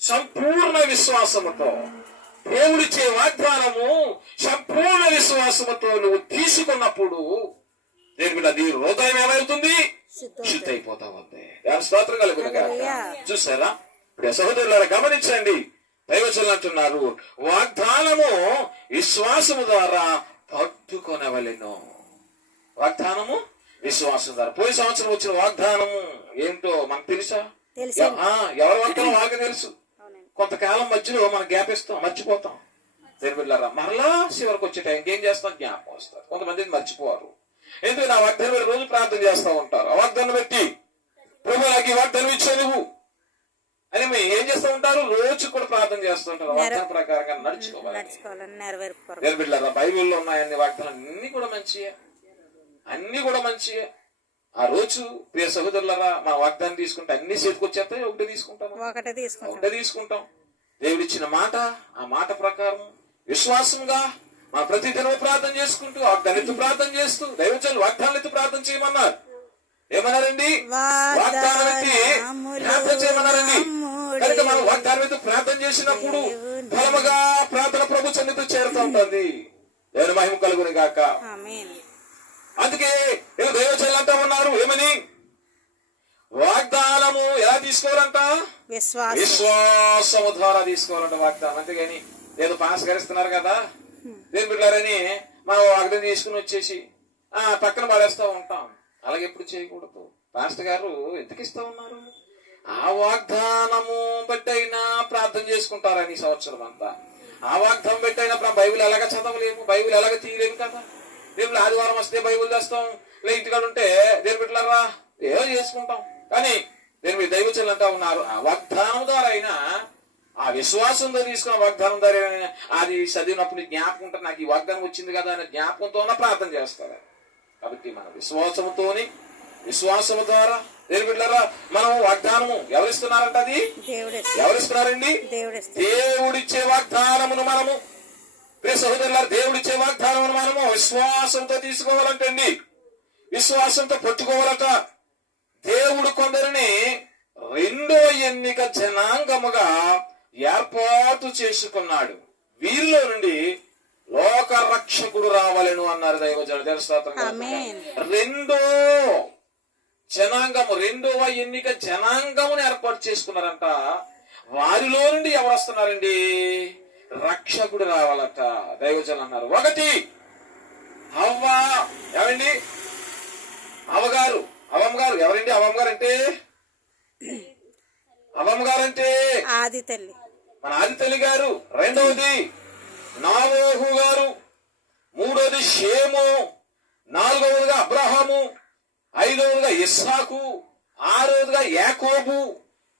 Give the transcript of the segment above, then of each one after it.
సంపూర్ణ విశ్వాసముతో. దేవుడిచ్చే వాగ్దానము సంపూర్ణ విశ్వాసముతో నువ్వు తీసుకున్నప్పుడు దేవుడి నీ హృదయం ఏమవుతుంది శుద్ధి అయిపోతా ఉంది స్తోత్రం కలుగునుగా చూసారా ఇప్పుడు సహోదరులారా గమనించండి. దైవచనులు అంటున్నారు వాగ్దానము విశ్వాసము ద్వారా పట్టుకొనవలెను. వాగ్దానము విశ్వాసం ద్వారా. పోయిన సంవత్సరం వచ్చిన వాగ్దానము ఏంటో మనకు తెలుసా? ఎవరి వాగ్దానం? వాళ్ళకి తెలుసు. కొంతకాలం మధ్యలో మనం గ్యాప్ ఇస్తాం మర్చిపోతాం. దేవుళ్ళారా మరలా చివరికి వచ్చే టైంకి ఏం చేస్తాం? జ్ఞాపకం వస్తారు కొంతమంది మర్చిపోరు. ఎందుకు నా వాగ్దానం రోజు ప్రార్థన చేస్తా ఉంటారు? ఆ వాగ్దానం పెట్టి ప్రభు నాకు ఈ వాగ్దానం ఇచ్చా నువ్వు. అని మీరు ఏం చేస్తూ ఉంటారు? రోజు కూడా ప్రార్థన చేస్తూ ఉంటారు. ఆ వాగ్దానం ప్రకారంగా నడుచుకోవాలి. బైబిల్లో ఉన్నాయన్ని వాగ్దానాలు అన్ని కూడా మంచియే. అన్ని కూడా మంచియే. ఆ రోజు ప్రియ సహోదరులరా మన వాగ్దానం తీసుకుంటే అన్ని చేతికొచ్చేస్తాయి ఒకటి తీసుకుంటాను ఒకటే తీసుకుంటాం. ఒకటే తీసుకుంటాం. దేవుడిచ్చిన మాట ఆ మాట ప్రకారం విశ్వాసంగా మా ప్రతి దినం ప్రార్థన చేసుకుంటూ వాగ్దానెత్తు ప్రార్థన చేస్తూ దైవచలు వాగ్దానెత్తు ప్రార్థన చేయమన్నారు. ఏమన్నారండి? వాగ్దానం ఎత్తి ప్రార్థన చేయమన్నారండి. కనుక మనం వాగ్దానం ఎత్తు ప్రార్థన చేసినప్పుడు ఫలముగా ప్రార్థన ప్రభు సన్నిధి చేరుతూ ఉంటుంది. దేవుని మహిమ కలుగుని గాక అందుకే ఇలా దైవచలు అంటా ఉన్నారు. ఏమని? వాగ్దానము ఎలా తీసుకోవాలంట? విశ్వాసం. విశ్వాసము ద్వారా తీసుకోవాలంట వాగ్దానం. అంతేగాని ఏదో పాస్ గరిస్తున్నారు కదా. దేని బిడ్డారని మనం వాగ్దానం తీసుకుని వచ్చేసి ఆ పక్కన పడేస్తా ఉంటాం. అలాగే ఎప్పుడు చేయకూడదు. పాస్టర్ గారు ఎందుకు ఇస్తా ఉన్నారు? ఆ వాగ్దానము బట్టి అయినా ప్రార్థన చేసుకుంటారని సంవత్సరం అంతా. ఆ వాగ్దానం బట్టి అయినా బైబిల్ ఎలాగ చదవలేము బైబిల్ ఎలాగ తీయలేము కదా. దేవుళ్ళు ఆదివారం వస్తే బైబిల్ తెస్తాం. లే ఇంటికాడ ఉంటే దేని బిడ్డలారా ఏదో చేసుకుంటాం. కానీ దేని మీద దైవచనులు అంటా ఉన్నారు. ఆ వాగ్దానం ద్వారా అయినా ఆ విశ్వాసంతో తీసుకున్న వాగ్దానం ద్వారా అది చదివినప్పుడు జ్ఞాపకం ఉంటుంది నాకు ఈ వాగ్దానం వచ్చింది కదా అనే జ్ఞాపకంతో ప్రార్థన చేస్తారు? కాబట్టి మన విశ్వాసముతోని విశ్వాసము ద్వారా దేని మనం వాగ్దానము ఎవరిస్తున్నారంట అది? ఎవరిస్తున్నారండి? దేవుడిచ్చే వాగ్దానమును మనము ప్రియ సహోదరులారు దేవుడిచ్చే వాగ్దానమును మనము విశ్వాసంతో తీసుకోవాలంటండి. విశ్వాసంతో పట్టుకోవాలట. దేవుడు కొందరిని రెండో ఎన్నిక జనాంగముగా ఏర్పాటు చేసుకున్నాడు. వీరిలో నుండి లోక రక్షకుడు రావాలను అన్నారు దైవజన దేవస్థాతం ఆమేన్. రెండో జనాంగము రెండవ ఎన్నిక జనాంగమును ఏర్పాటు చేసుకున్నారంట. వారిలో నుండి ఎవరు వస్తున్నారండి? రక్షకుడు రావాలట. దైవజనం అన్నారు. ఒకటి అవ్వ ఏమండి అవగారు అవమ్మ గారు ఎవరండి అవమ్మ గారు అంటే అవమ్మ గారు అంటే ఆది తల్లి మన ఆదితల్లి గారు. రెండవది నావోహు గారు. మూడవది షేము. నాలుగవదిగా అబ్రహాము. ఐదవదిగా ఇస్సాకు. ఆరవదిగా యాకోబు.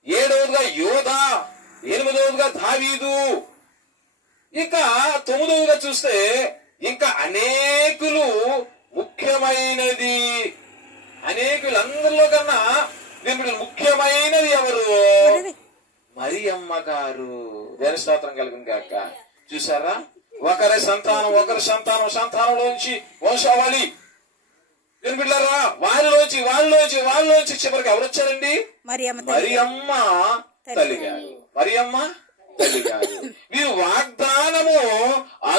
ఏడవదిగా యోధా. ఎనిమిదవదిగా దావీదు. ఇంకా తొమ్మిదవదిగా చూస్తే ఇంకా అనేకులు ముఖ్యమైనది. అనేకులందరిలో కన్నా దేవుడు ముఖ్యమైనది ఎవరు? ఎవరిది? మరియమ్మ గారు. దేని స్తోత్రం కలిగిన గాక చూసారా ఒకరి సంతానం ఒకరి సంతానం సంతానంలోంచి వంశావళి వినిపిడ్లారా వారిలోంచి వారిలోంచి వారిలోంచి చివరికి ఎవరు వచ్చారండి? మరి అమ్మ తల్లి గారు. మరియమ్మ? తల్లి గారు. వీరు వాగ్దానము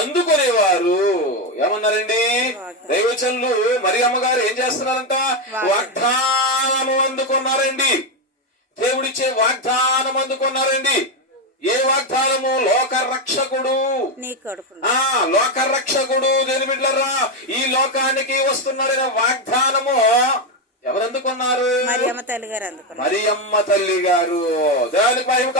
అందుకునేవారు. ఏమన్నారండి? దైవచనులు మరియమ్మ గారు ఏం చేస్తున్నారంట? వాగ్దానము అందుకున్నారండి. దేవుడిచ్చే వాగ్దానం అందుకున్నారండి. ఏ వాగ్దానము? లోక రక్షకుడు ఆ లోక రక్షకుడు దేని బిడ్డలరా? ఈ లోకానికి వస్తున్నాడనే వాగ్దానము ఎవరు అందుకున్నారు మరి అమ్మ తల్లి గారు అందుకున్నారు. మరియమ్మ తల్లి గారు దాని భయం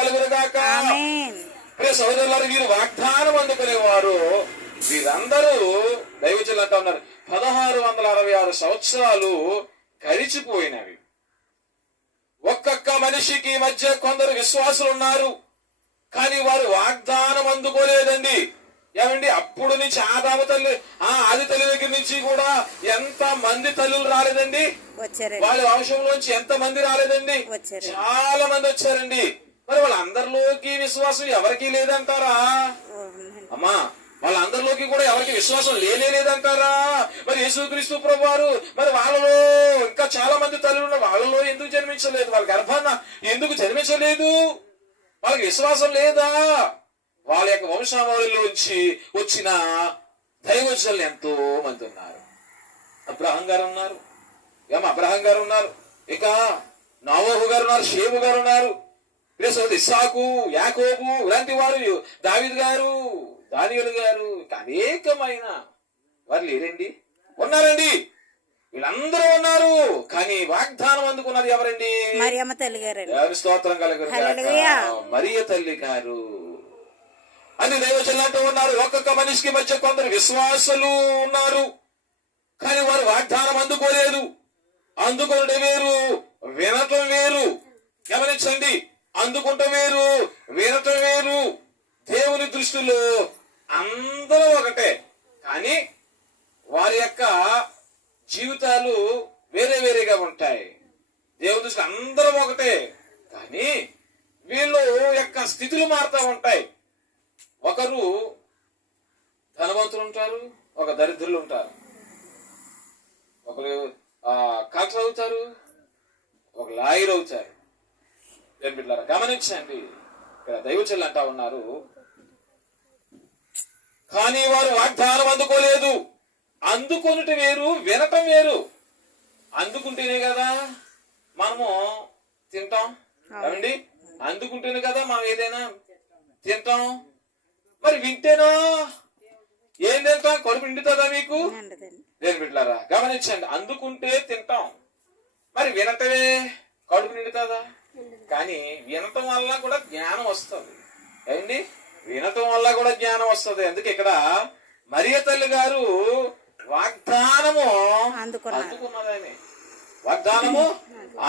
ప్రియ సహోదరులారు వీరు వాగ్దానం అందుకునేవారు. వీరందరూ దైవజనులు అంటా ఉన్నారు. పదహారు వందల అరవై ఆరు సంవత్సరాలు గడిచిపోయినవి. ఒక్కొక్క మనిషికి మధ్య కొందరు విశ్వాసులు ఉన్నారు కానీ వారు వాగ్దానం అందుకోలేదండి. ఏమండి అప్పుడు నుంచి ఆదాము తల్లి ఆ ఆది తల్లి దగ్గర నుంచి కూడా ఎంత మంది తల్లులు రాలేదండి? వాళ్ళ వంశంలోంచి ఎంత మంది రాలేదండి. చాలా మంది వచ్చారండి. మరి వాళ్ళందరిలోకి విశ్వాసం ఎవరికి లేదంటారా. అమ్మా వాళ్ళందరిలోకి కూడా ఎవరికి విశ్వాసం లేనే లేదంటారా? మరి యేసుక్రీస్తు ప్రభు వారు మరి వాళ్ళలో ఇంకా చాలా మంది తల్లులు ఉన్నారు. వాళ్ళలో ఎందుకు జన్మించలేదు? వాళ్ళ గర్భాన్న ఎందుకు జన్మించలేదు? వాళ్ళకి విశ్వాసం లేదా? వాళ్ళ యొక్క వంశావళిలోంచి వచ్చిన దైవజనులు ఎంతో మంది ఉన్నారు. అబ్రహం గారు ఉన్నారు. ఏమ అబ్రహం గారు ఉన్నారు. ఇక నావోహు గారు ఉన్నారు షేము గారు ఉన్నారు. ఇస్సాకు యాకోబు ఇలాంటి వారు దావిద్ గారు దానియులు గారు అనేకమైన వారు లేరండి. ఉన్నారండి. వీళ్ళందరూ ఉన్నారు. కానీ వాగ్దానం అందుకున్నది ఎవరండి? మరియమ్మ తల్లి స్తోత్రం. హల్లెలూయా. మరియ తల్లి గారు. అని దైవజనులు అంటూ ఉన్నారు. ఒక్కొక్క మనిషికి మధ్య కొందరు విశ్వాసులు ఉన్నారు. కానీ వారు వాగ్దానం అందుకోలేదు. అందుకోవడం వేరు వినటం వేరు. గమనించండి అందుకుంటం వేరు వినటం వేరు. దేవుని దృష్టిలో అందరూ ఒకటే. కానీ వారి యొక్క జీవితాలు వేరే వేరేగా ఉంటాయి. దేవుని దృష్టి అందరం ఒకటే. కానీ వీళ్ళు యొక్క స్థితులు మారుతూ ఉంటాయి. ఒకరు ధనవంతులు ఉంటారు ఒక దరిద్రులు ఉంటారు. ఒకరు ఆ, కలెక్టర్ అవుతారు ఒక లాయర్ అవుతారు. ఏం బిడ్డలారా గమనించండి ఇక్కడ దైవచల్లు అంటా ఉన్నారు. కానీ వారు వాగ్దానం అందుకోలేదు. అందుకొనుట వేరు వినటం వేరు. అందుకుంటేనే కదా మనము తింటాం. ఏమండి? అందుకుంటేనే కదా మనం ఏదైనా తింటాం. మరి వింటేనా? ఏం తింటాం? కడుపు నిండుతుందా మీకు? నేను బిడ్డలారా గమనించండి అందుకుంటే తింటాం. మరి వినటమే కడుపు నిండుతుందా? కానీ వినటం వల్ల కూడా జ్ఞానం వస్తుంది. ఏమండి? వినటం వల్ల కూడా జ్ఞానం వస్తుంది. అందుకే ఇక్కడ మరియ తల్లి గారు వాగ్దానము. అందుకున్నదని వాగ్దానము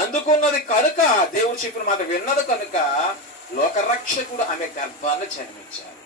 అందుకున్నది కనుక దేవుడు చెప్పిన మాట విన్నది కనుక లోకరక్షకుడు ఆమె గర్భాన్ని జన్మించారు